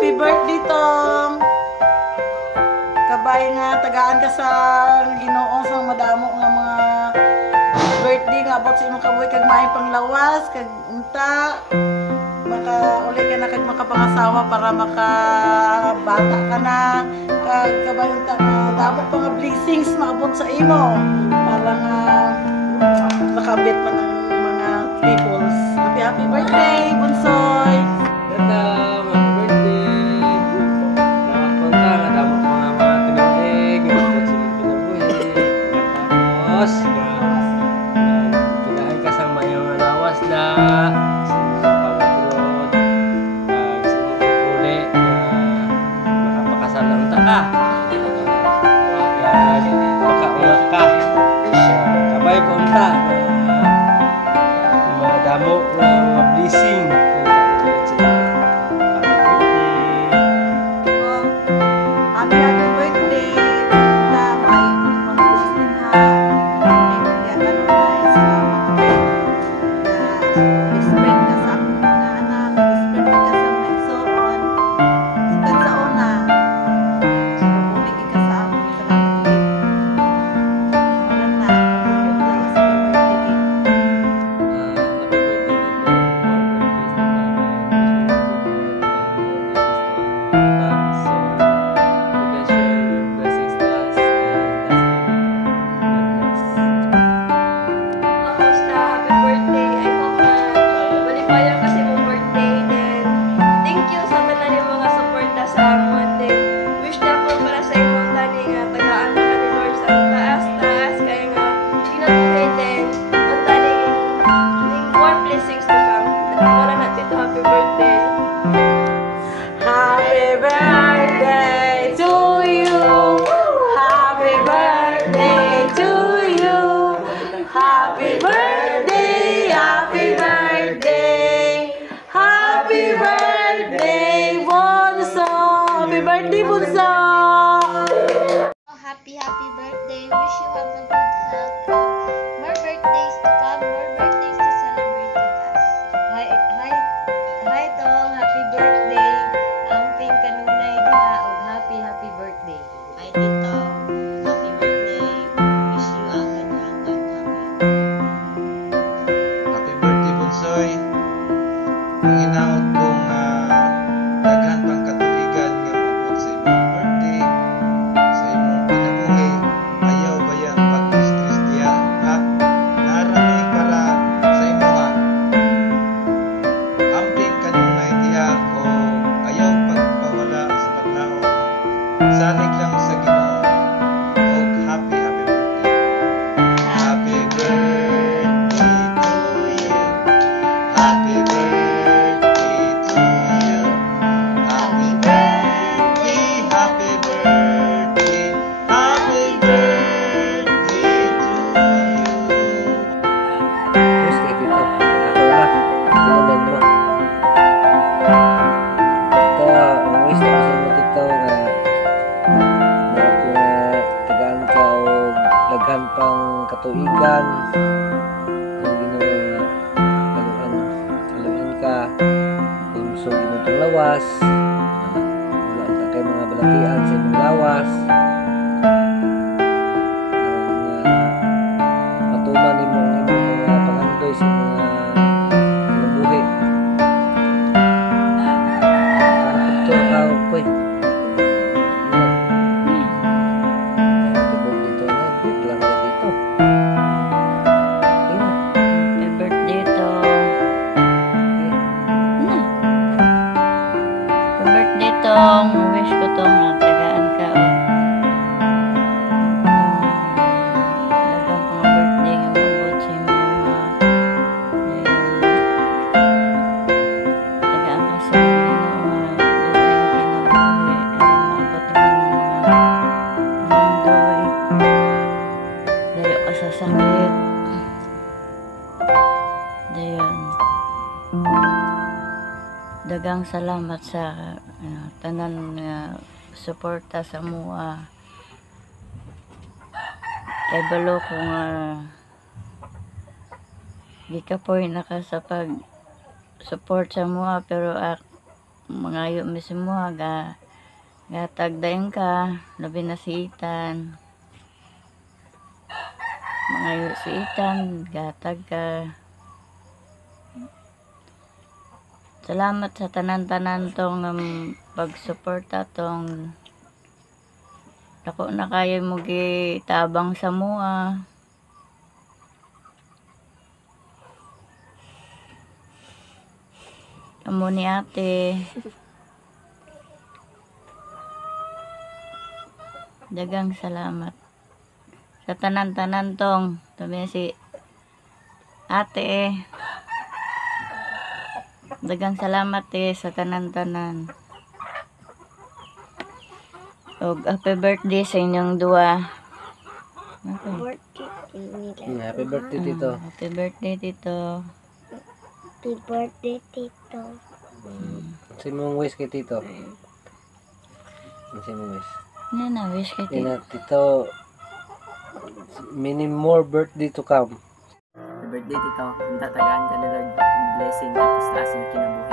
Happy birthday, Tong! Kabay nga, tagaan ka sa Ginoo sa madamo nga mga birthday nga abot sa imong kabuhi kag maayong panglawas kag unta maka-uli ka na kag makapangasawa para makabata ka na kag kabay unta nga damo pa nga blessings maabot sa imo para nga makabit man ang mga peoples. Happy birthday, Bunsoy! Birthday, Bunso! Happy birthday. Wish you have a good health. More birthdays to come. More birthdays to celebrate with us. Hi, Tong. Happy birthday. Ang ping kanunay diha og happy birthday. Hi, Tito. Happy birthday. Wish you a good health and Happy birthday, Bunsoy. Ang hinaot kong daghan pang katuigan nga maabot sa imong birthday, sa imong kinabuhi. Ayaw bayang pag-stress diya, ha? Narami kara sa imuha. Amping kanunay diha o ayaw pagpawala sa paglaom. Salig lang sa Ginoo. Og happy birthday. Happy birthday to you. Happy birthday to you. Happy birthday, happy birthday, happy birthday to you. Terus kayak gitu. Ako na. Tutulan mo. Ito, ang wish na kasi mo dito nga tagaan ka o laghan pang katuigan. Ang Ginoo nga kaluin ka. Imso ginutong lawas. Wala na kay mga balatian sa imong lawas. Matuman imong mga pangandoy sa mga kinabuhi. Ito ako, koy. Dito na, dito lang ka dito. Happy birthday to. Happy birthday Tong. Wish ko Tong na tagaan ka. Dagang pang birthday nga maabot sa imo tagaan ka sa Ginoo nga dugang kinabuhi maabot ang mga mundoy. Dayo ka sa sakit. Dayon. Dagang salamat sa tanan nga suporta sa mua. Kay balo ko nga di ka po naka sa pag support sa mua pero Mangayo mismo ga gatagdayon ka, labi na si Ethan. Mangayo si Ethan, gatag ka. Salamat sa tanan-tanan tong pagsuporta tong dako na kayo mo gitabang sa mua. Amo ni ate. Dagang salamat. Sa tanan-tanan tong sabi si ate. Dagang salamat sa tanan-tanan. Og happy birthday sa inyong duwa. Okay. Happy birthday, Tito. Happy birthday, Tito. Happy birthday, Tito. Sa mong wish kay Tito. Sa mong wish. Ano na, wish kay Tito. Ina, Tito, many more birthday to come. Happy birthday, Tito. Tatagaan ka na Lord. Blessing at tasin kinabuhi.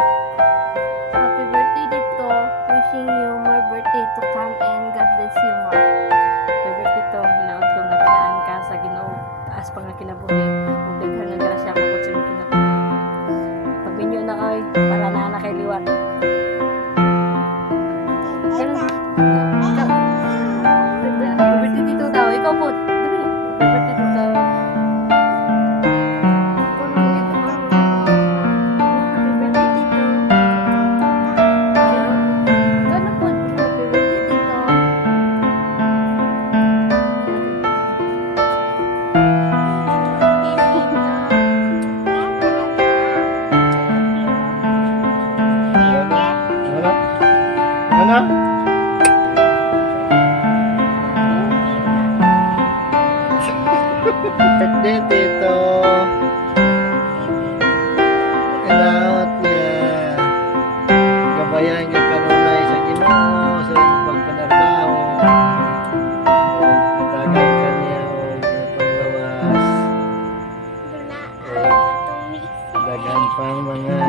Happy birthday, Tito. Wishing you more birthday to come and God bless you more. Happy birthday, Tito. Hinaot kong natagaan ka sa Ginoo. Taas pang na kinabuhi. Kung daghan nga grasya mo kung sino kinabuhi. Pagminyo na oy, para na kay liwat. Happy birthday, Tito daw. Ikaw po. Dali. Happy birthday, Tito. Happy birthday, Tito. Gano'n po. Happy birthday, Tito. Ano? Birthday, Tito. Kinaot niya. Gabayan ka kanunay sa Ginoo sa iyong pagpanarbaho. Patagan ka niya o itong lawas. Dagan pang mga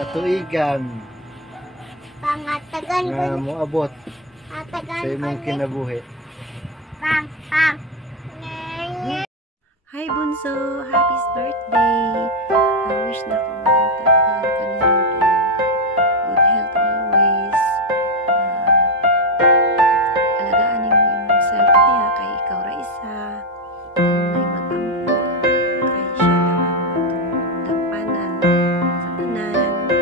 katuigan Pangatagan ko. nga moabot Atagan sa imong kinabuhi. Pang, pang. Hi Bunso! Happy birthday! I wish na ko matagalan ka ni Lord og good health always. Alagaan mo yung self niya kay ikaw ra isa. May matampo kay siya lang ang tampanan sa tanan.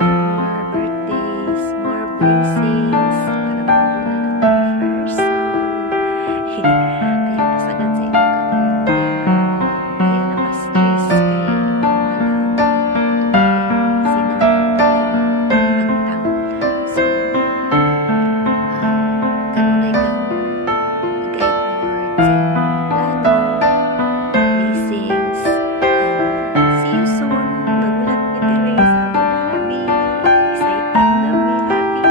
More birthdays, more blessings para mabunan ang first song. Ayaw pasagad sa ikong kamay. Ayaw na pa-stress kay wala sinang pagtang. So, kanunay kang i-guide ni Lord sa imong plano, blessings, and see you soon. Magulat ni Teresa Abu Dhabi. Excited na mi. Happy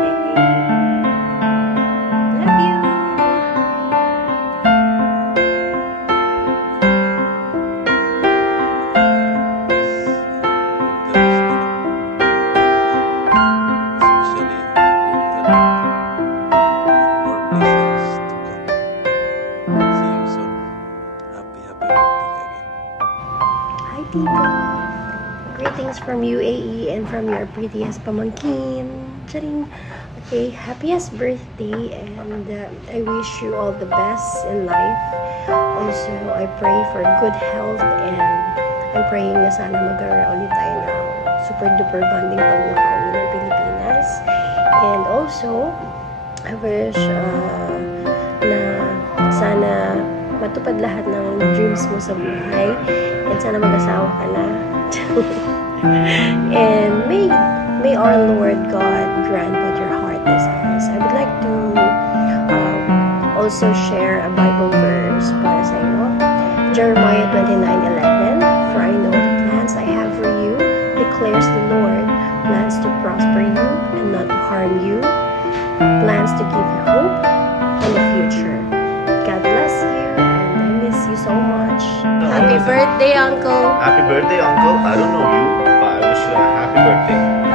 birthday! Love you! Hi, Tito. Greetings from UAE and from your prettiest pamangkin. Charing. Okay, happiest birthday and I wish you all the best in life. Also, I pray for good health and I'm praying na sana magkaroon ulit tayo ng super duper bonding pag nakauwi ng Pilipinas. And also, I wish na sana matupad lahat ng dreams mo sa buhay and sana mag-asawa ka na. And may our Lord God grant what your heart desires. I would like to also share a Bible verse para sa iyo. Jeremiah 29:11. For I know the plans I have for you, declares the Lord, plans to prosper you and not to harm you, plans to give you hope and a future. God bless you and I miss you so much. Happy birthday, Uncle! Happy birthday, Uncle. I don't know you, but I wish you a happy birthday.